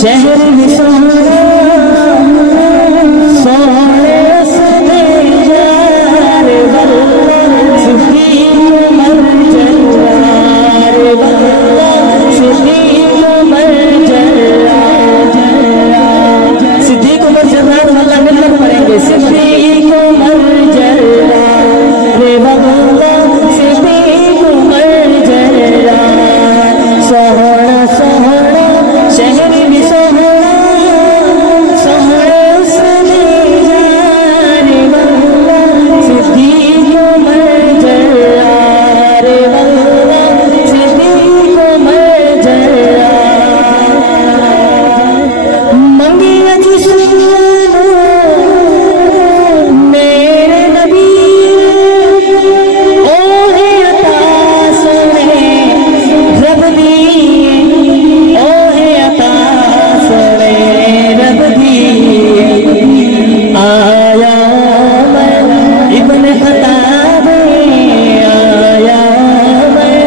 شہر بھی سونا سونے سنے جار واللہ صدیق عمر جلال واللہ صدیق عمر جلال صدیق عمر جلال واللہ ملت پڑھیں گے صدیق عمر جلال واللہ صدیق عمر جلال سہنا سہنا شہر بھی سہنا سہنا سنے جار واللہ صدیق عمر جلال واللہ صدیق عمر جلال منگی اجی سنو میرے نبی اوہ عطا سنے رب دی اوہ عطا سنے رب دی آیا میں ابن خطاب آیا میں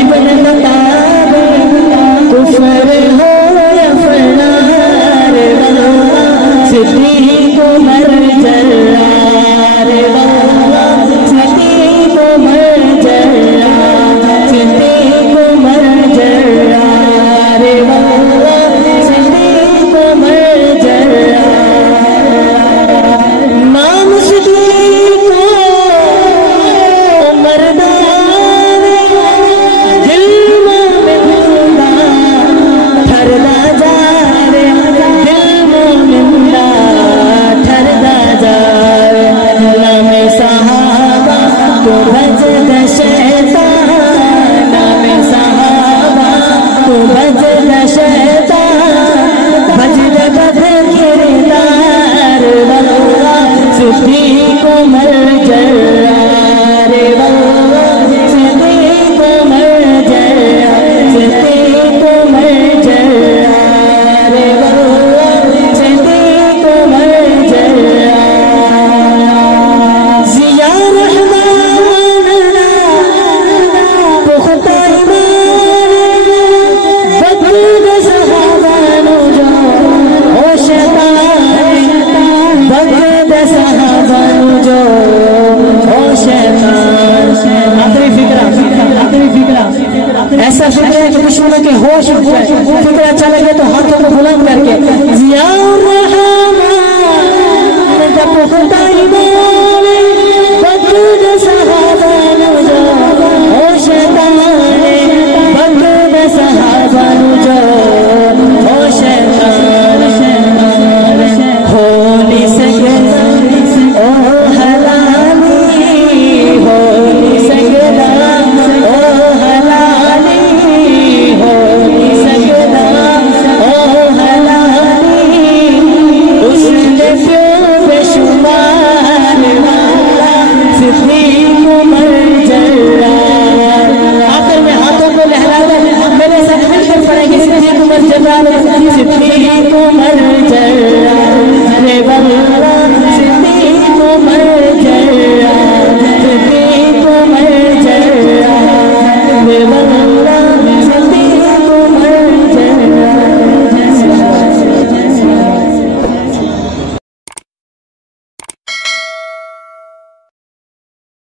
ابن خطاب کفر ہو یا فنار واللہ صدیق عمر جلال واللہ صدیق عمر جلال صدیق عمر جلال واللہ صدیق عمر جلال نام صدیق عمر دار دل مومن دا ٹھردا جا رے دل مومن دا ٹھردا جا رے نام صحابہ تو بجد شیطان نام صحابہ تو بجد شیطان بجد بد کردار واللہ صدیق عمر جلال واللہ صدیق عمر جلال صدیق عمر جلال واللہ صدیق عمر جلال ضیا رحمان پختہ ایمان بدل صحابہ جو او شیطان بدل صحابہ جو او شیطان آخری فکرہ ایسا فکر ہے کہ دشمنوں کے ہوش اٹھ جائے فکر اچھا لگے تو ہاتھوں کو بلند کر کے ضیا الرحمان پختہ ایمان